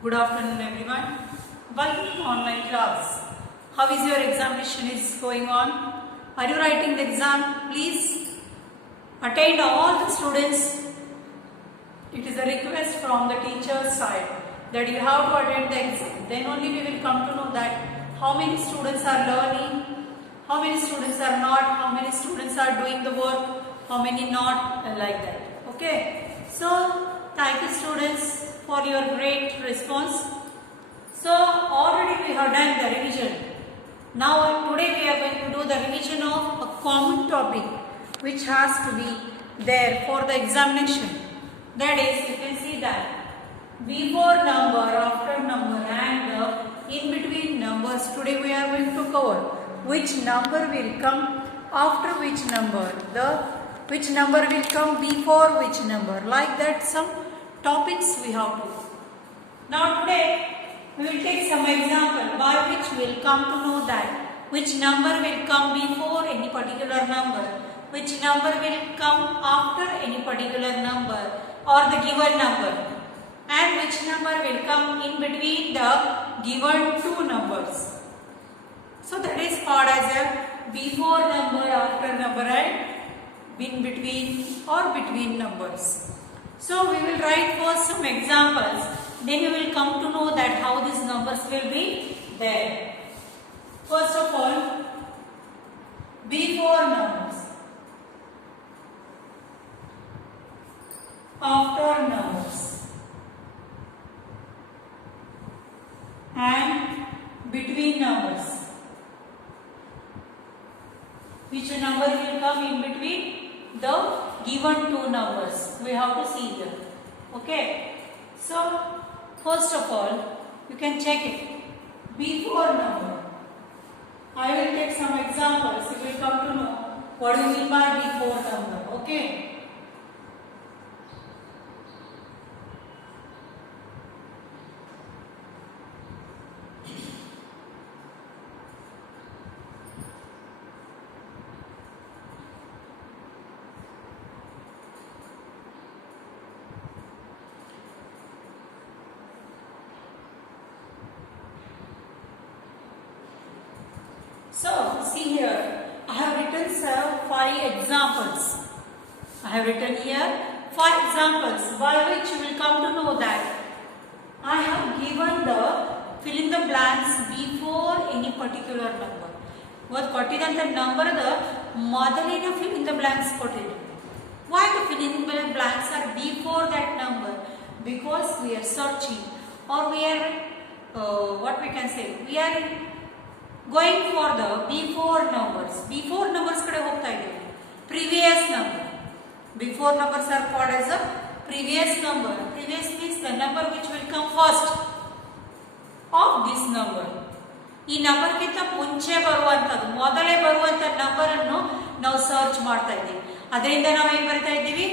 Good afternoon everyone. Welcome to online class. How is your examination is going on? Are you writing the exam? Please attend all the students. It is a request from the teacher's side that you have to attend the exam. Then only we will come to know that how many students are learning, how many students are not, how many students are doing the work, how many not, like that. Okay. So thank you students for your great response. So already we have done the revision. Now today we are going to do the revision of a common topic which has to be there for the examination. That is, you can see that before number, after number and the in between numbers. Today we are going to cover which number will come after which number, which number will come before which number, like that some topics we have to. Now today we will take some example by which we will come to know that which number will come before any particular number, which number will come after any particular number or the given number, and which number will come in between the given two numbers. So that is called as a before number, after number and in between or between numbers. So we will write first some examples, then you will come to know that how these numbers will be there. First of all, before numbers, after numbers and between numbers. Which number will come in between the given two numbers? We have to see here. Okay. So first of all, you can check it. Before number. I will take some examples. You will come to know what do you mean by before number. Okay. So, see here, I have written 5 examples. I have written here 5 examples by which you will come to know that I have given the fill in the blanks before any particular number. What ಕೊಟ್ಟಿದಂತ number the ಮೊದಲಿನ fill in the blanks ಕೊಟ್ಟಿದೆ. Why the fill in the blanks are before that number? Because we are searching or we are what we can say, we are going for the before numbers. Before numbers kade hogta ideve. Previous number. Before numbers are called as a previous number. Previous means the number which will come first of this number. ಈ number ಗಿಂತ ಮುಂಚೆ ಬರುವಂತದ್ದು, ಮೊದಲೇ ಬರುವಂತ number ಅನ್ನು ನಾವು search ಮಾಡ್ತಾ ಇದ್ದೀವಿ. ಅದರಿಂದ ನಾವು ಏನು ಬರಿತಾ ಇದ್ದೀವಿ?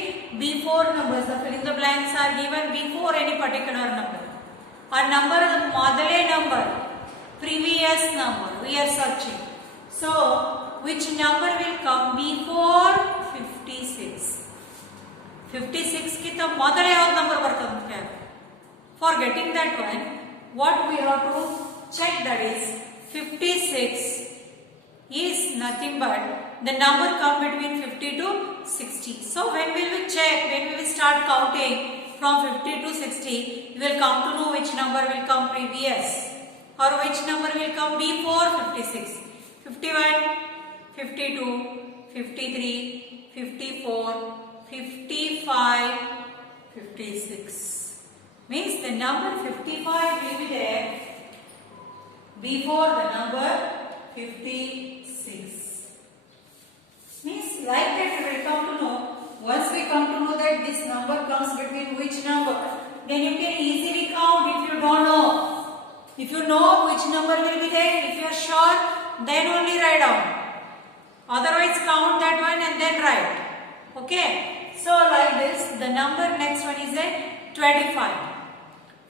Before numbers. The fill in the blanks are given before any particular number. ಆ ನಂಬರ್ ಮೊದಲೇ number, previous number we are searching. So which number will come before 56? 56 ಗಿಂತ ಮೊದಲೇ ಯಾವ ನಂಬರ್ ಬರ್ತದೆ ಅಂತ ಕೇಳಿ. For getting that one, what we have to check, that is 56 is nothing but the number come between 50 to 60. So when will we check, when we will start counting from 50 to 60, we will come to know which number will come previous or which number will come before 56. 51, 52, 53, 54, 55, 56. Means the number 55 will be there before the number 56. Means like that we will come to know. Once we come to know that this number comes between which number, then you can easily count if you don't know. If you know which number will be there, if you are sure, then only write down. Otherwise count that one and then write. Okay. So like this, the number next one is a 25.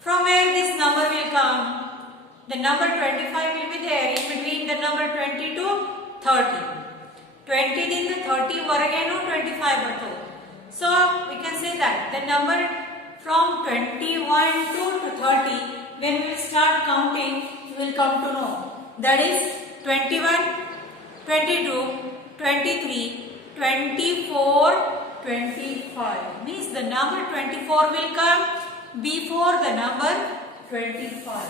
From where this number will come? The number 25 will be there in between the number 20 to 30. 20 ದಿಂದ 30 ವರೆಗೇನು 25 ಬರ್ತದೆ. So we can say that the number from 21 to 30 come to know. That is 21, 22, 23, 24, 25. Means the number 24 will come before the number 25.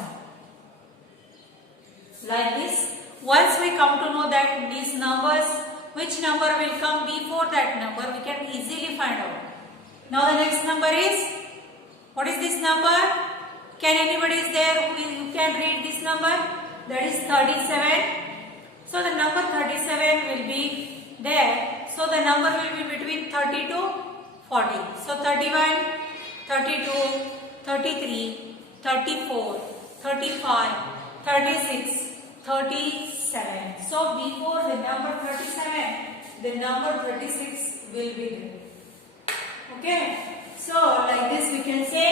Like this. Once we come to know that these numbers, which number will come before that number, we can easily find out. Now the next number is, what is this number? Can anybody is there who can read this number? That is 37. So the number 37 will be there. So the number will be between 30 to 40. So 31, 32, 33, 34, 35, 36, 37. So before the number 37, the number 36 will be there. Okay. So like this we can say.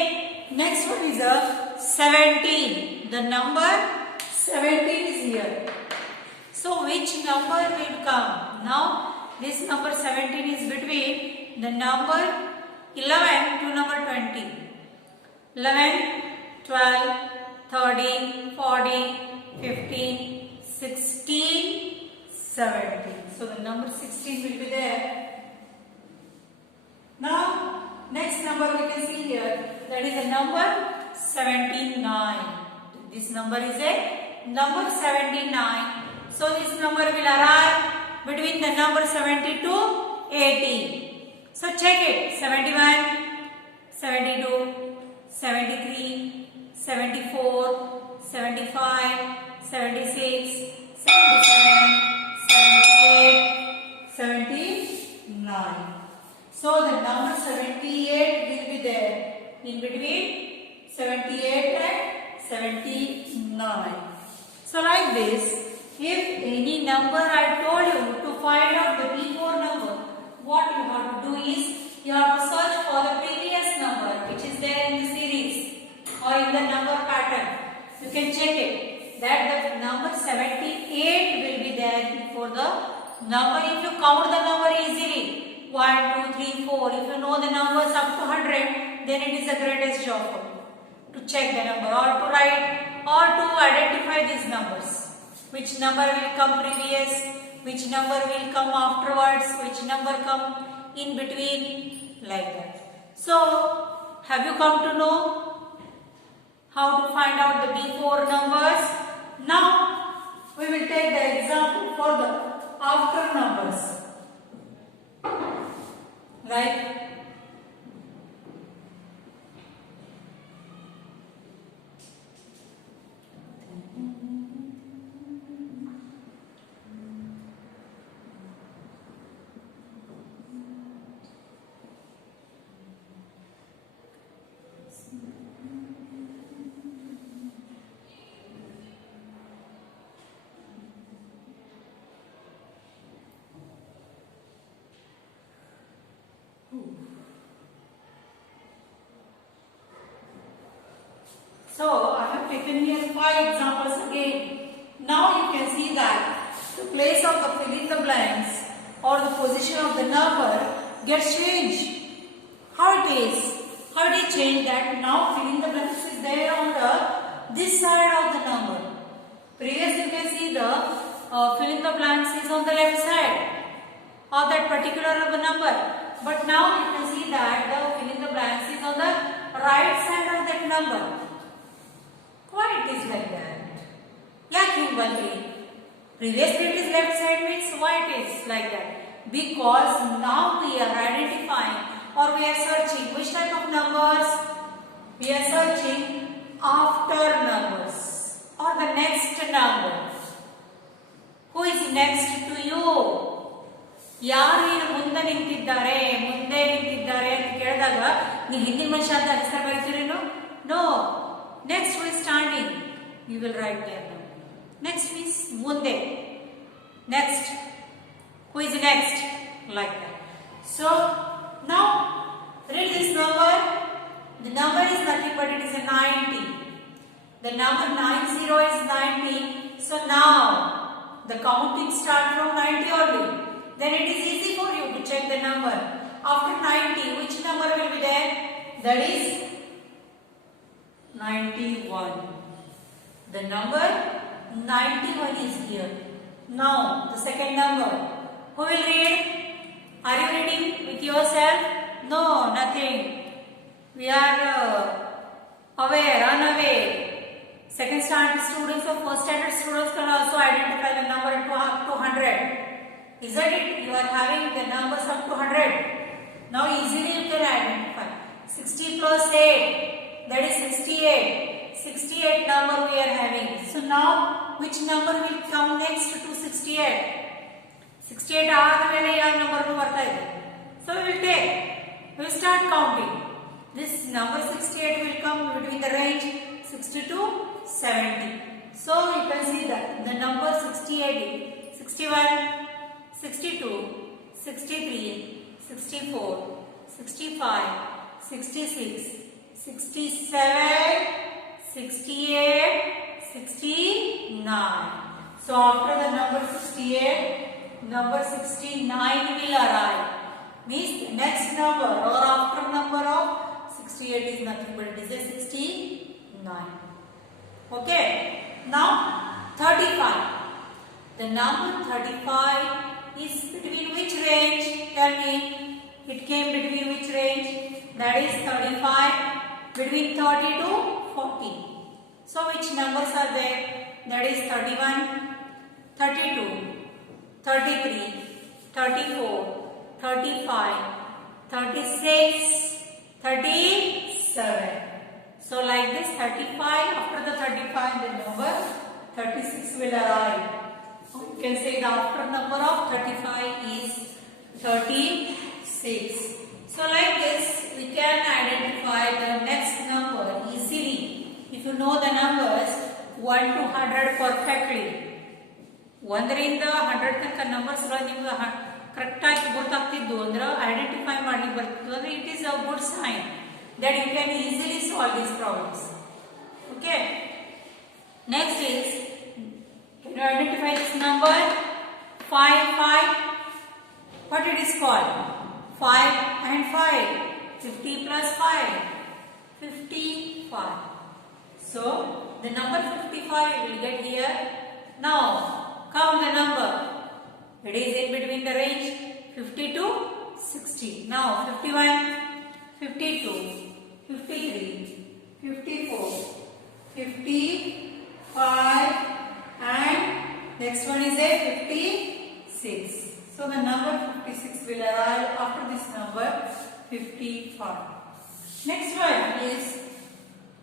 Next one is a 17. The number 17 is here. So which number will come? Now this number 17 is between the number 11 to number 20. 11, 12, 13, 14, 15, 16, 17. So the number 16 will be there. Now next number we can see here, that is the number 79. This number is a number 79. So this number will arrive between the number 70 to 80. So check it. 71, 72, 73, 74, 75, 76, 77, 78, 79. So the number 78 will be there in between 78 and 79. So like this, if any number I told you to find out the before number, what you have to do is, you have to search for the previous number which is there in the series or in the number pattern. You can check it, that the number 78 will be there before the number. If you count the number easily, 1, 2, 3, 4, if you know the numbers up to 100, then it is the greatest job for you to check the number or to write or to identify these numbers. Which number will come previous, which number will come afterwards, which number come in between, like that. So, have you come to know how to find out the before numbers? Now, we will take the example for the after numbers. Like so, I have taken here 5 examples again. Now you can see that the place of the fill in the blanks or the position of the number gets changed. How it is? How did it change that? Now fill in the blanks is there on this side of the number. Previously you can see the fill in the blanks is on the left side of that particular number. But now you can see that the fill in the blanks is on the right side of that number. Why it is like that? Previously it is left side, means why it is like that? Because now we are identifying or we are searching which type of numbers? We are searching after numbers or the next number. Who is next to you? ಯಾರು ಏನು ಮುಂದೆ ನಿಂತಿದ್ದಾರೆ ಅಂತ ಕೇಳಿದಾಗ ನೀವು ಹಿಂದಿನ ಮನುಷ್ಯ ಅಂತ ಅಕ್ಷರ ಬರೀತೀರೇನು? No. Next who is standing? You will write there now. Next means ಮುಂದೆ. Next. Who is next? Like that. So now read this number. The number is nothing but it is a 90. The number 90 is 90. So now the counting starts from 90 only. Then it is easy for you to check the number. After 90, which number will be there? That is 91. The number 91 is here. Now the second number. Who will read? Are you reading with yourself? No, nothing. We are aware, unaware. Second standard students or first standard students can also identify the number up to 100. Isn't it? You are having the numbers up to 100. Now easily you can identify. 60 plus 8, that is 68. 68 number we are having. So now which number will come next to 68? 68 ಆದಮೇಲೆ ಯಾವ number ಬರ್ತಾ ಇದೆ. So we will take. We will start counting. This number 68 will come between the range 60 to 70. So you can see that the number 68, 61, 62, 63, 64, 65, 66, 67, 68, 69. So after the number 68, number 69 will arrive. Means the next number or after number of 68 is nothing but it is a 69. Okay. Now 35. The number 35 is between which range? Tell me. It came between which range? That is 35. Between 30 to 40. So which numbers are there? That is 31, 32, 33, 34, 35, 36, 37. So like this 35, after the 35 the number 36 will arrive. You can say the after number of 35 is 36. So like this we can identify the next number easily. If you know the numbers 1 to 100 perfectly. 1 ರಿಂದ 100 ತನಕ numbers ನಿಮಗೆ correct ಆಗಿ ಗೊತ್ತಾಗ್ತಿದ್ದು ಅಂದ್ರೆ identify ಮಾಡ್ಲಿಕ್ಕೆ ಬರ್ತಿದ್ದು ಅಂದ್ರೆ it is a good sign that you can easily solve these problems. Okay, next is can you identify this number 5. What it is called? 5 and 5. 50 plus 5, 55. So the number 55 will get here. Now count the number. It is in between the range 50 to 60. Now 51, 52, 53, 54, 55 and next one is a 56. So the number 56 will arrive after this number 55. Next one is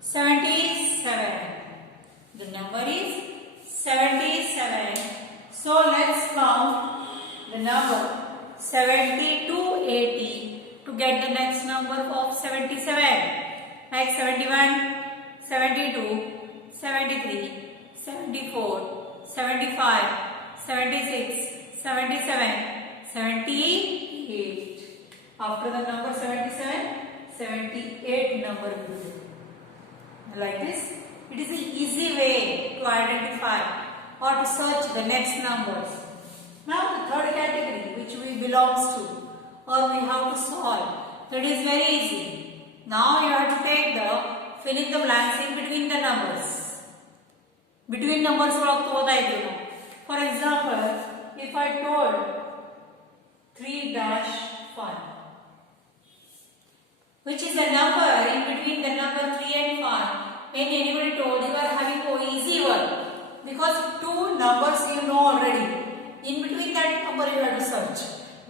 77. The number is 77. So let's count the number 70 to 80 to get the next number of 77. Like 71, 72, 73, 74, 75, 76, 77, 78. After the number 77, 78 number will be. Like this, it is an easy way to identify or to search the next numbers. Now the third category which we belongs to or we have to solve, that is very easy. Now you have to take the fill in the blanks in between the numbers. Between numbers ಒಳಗೆ ತಗೋತಾ ಇದ್ದೀವಿ ನಾವು. For example, if I told 3-5, which is a number in between the number 3 and 5, when anybody told you are having an easy one because two numbers you know already. In between that number you have to search.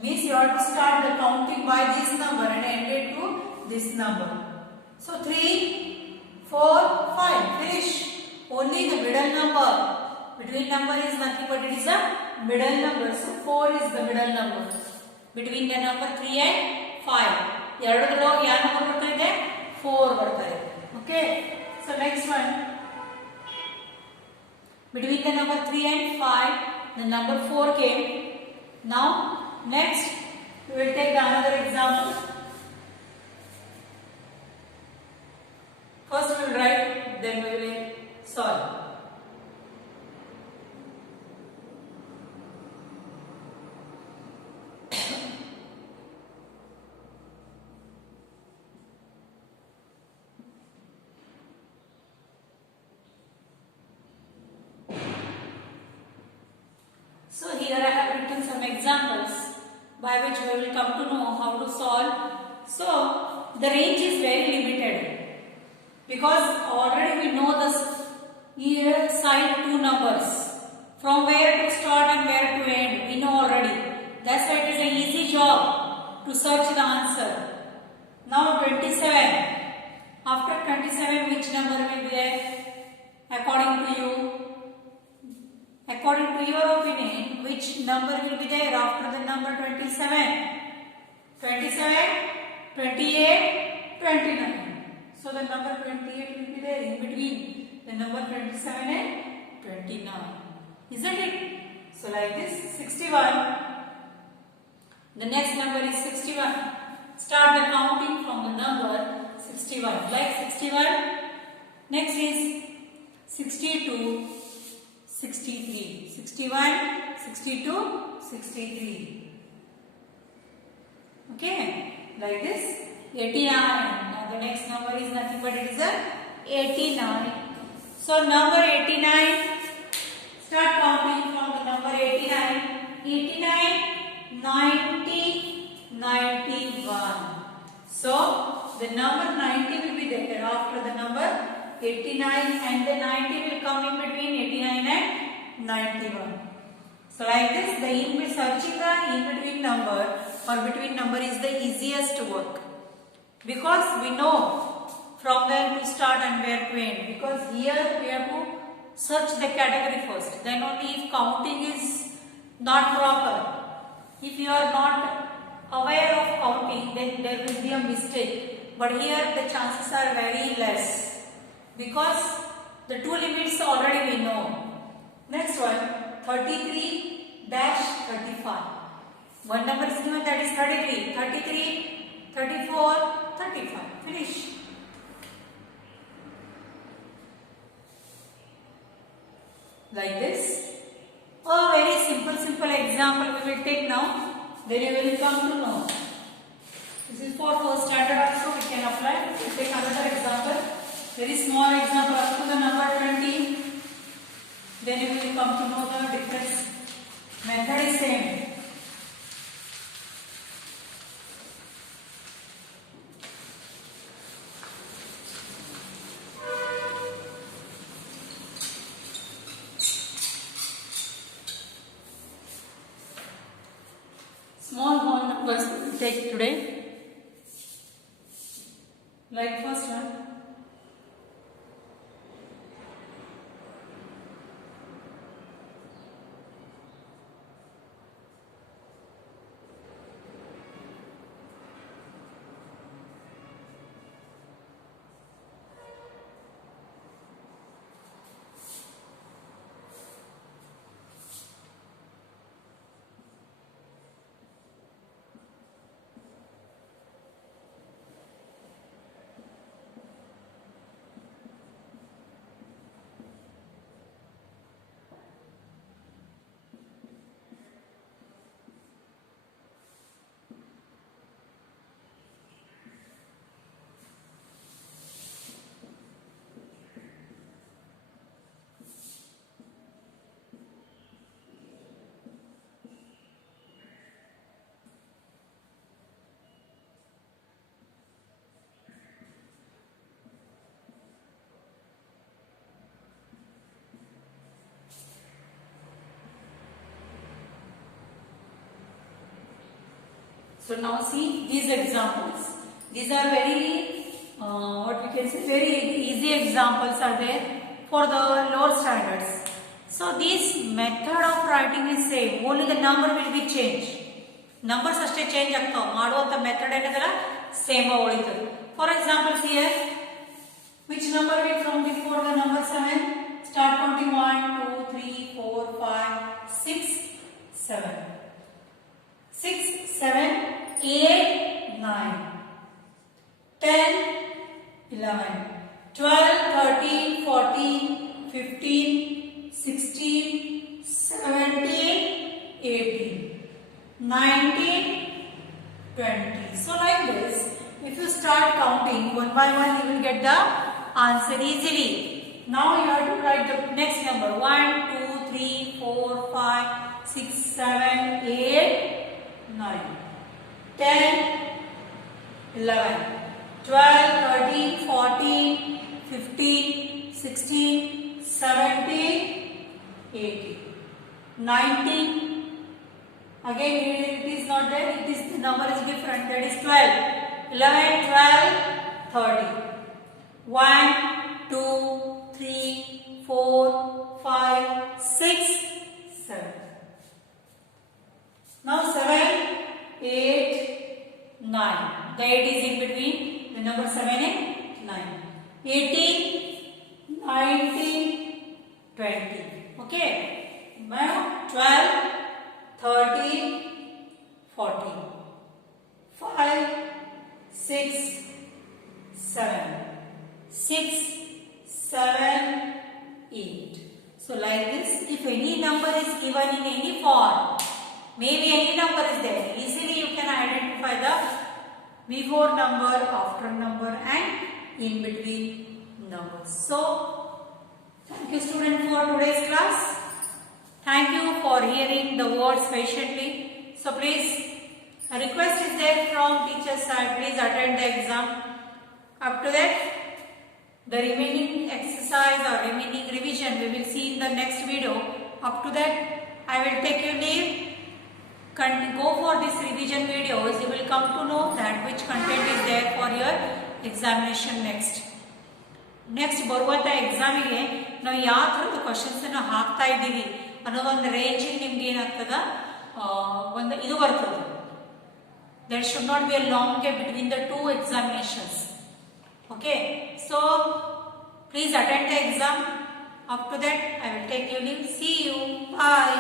Means you have to start the counting by this number and end it to this number. So 3, 4, 5. Finish. Only the middle number. Between number is nothing but it is a middle number. So 4 is the middle number. Between the number 3 and 5. ಎರಡರೊಳಗೆ ಯಾವ number ಬರ್ತಾ ಇದೆ? 4 ಬರ್ತಾ ಇದೆ. Okay. So next one. Between the number 3 and 5, the number 4 came. Now next we will take another example. First we will write, then we will solve. examples by which we will come to know how to solve. So the range is very limited because already we know the here side two numbers from where to start and where to end. We know already. That's why it is an easy job to search the answer. Now 27. After 27, which number will be there? According to you, according to your opinion, which number will be there after the number 27? 27, 28, 29. So the number 28 will be there in between the number 27 and 29. Isn't it? So like this, 61. The next number is 61. Start the counting from the number 61. Like 61. Next is 62, 63. 61, 62, 63. Okay. Like this. 89. Now the next number is nothing but it is a 89. So number 89. Start counting from the number 89. 89, 90, 91. So the number 90 will be there after the number 89 and the 90 will come in between 89 and 91. So like this, the searching the in between number or between number is the easiest work because we know from where to start and where to end, because here we have to search the category first, then only if counting is not proper, if you are not aware of counting, then there will be a mistake. But here the chances are very less because the two limits already we know. Next one, 33-35. One number is given, that is 33. 33, 34, 35. Finish. Like this. A very simple example we will take now. Then you will come to know. This is for first standard also we can apply. We will take another example. Very small example up to the number 20. Then you will come to know the difference. Method is same. Small numbers we will take today. Like first one. So now see these examples. These are very, what we can say, very easy examples are there for the lower standards. So this method of writing is same. Only the number will be changed. Numbers ಅಷ್ಟೇ change ಆಗ್ತಾವ. ಮಾಡುವಂತ method ಏನದಲ್ಲ same ಉಳಿತದೆ. For example here, which number will come before the number 7? Start counting 1, 2, 3, 4, 5, 6, 7. 6, 7, 8, 9, 10, 11, 12, 13, 14, 15, 16, 17, 18, 19, 20. So like this, if you start counting one by one, you will get the answer easily. Now you have to write the next number 1, 2, 3, 4, 5, 6, 7, 8, 9, 10, 11, 12, 13, 14, 15, 16, 17, 18, 19. Again, it is not there. It is the number is different. That is 12, 11, 12, 13. 1, 2, 3, 4, 5, 6, 7. Now 7, 8, 9. The 8 is in between the number 7 and 9. 18, 19, 20. Okay. Now 12, 13, 14. 5, 6, 7. 6, 7, 8. So like this, if any number is given in any form, maybe any number is there, easily you can identify the before number, after number and in between numbers. So, thank you student for today's class. Thank you for hearing the words patiently. So please, a request is there from teacher's side, please attend the exam. Up to that, the remaining exercise or remaining revision we will see in the next video. Up to that, I will take your leave. Go for this revision videos. You will come to know that which content is there for your examination next. Next ಬರುವಂಥ ಎಕ್ಸಾಮಿಗೆ ನಾವು ಯಾವ ಥರದ ಕ್ವಶನ್ಸನ್ನು ಹಾಕ್ತಾ ಇದ್ದೀವಿ ಅನ್ನೋದೊಂದು ರೇಂಜಿಗೆ ನಿಮ್ಗೆ ಏನಾಗ್ತದ ಒಂದು ಇದು ಬರ್ತದೆ. There should not be a long gap between the two examinations. Okay, so please attend the exam. Up to that I will take you leave. See you. Bye.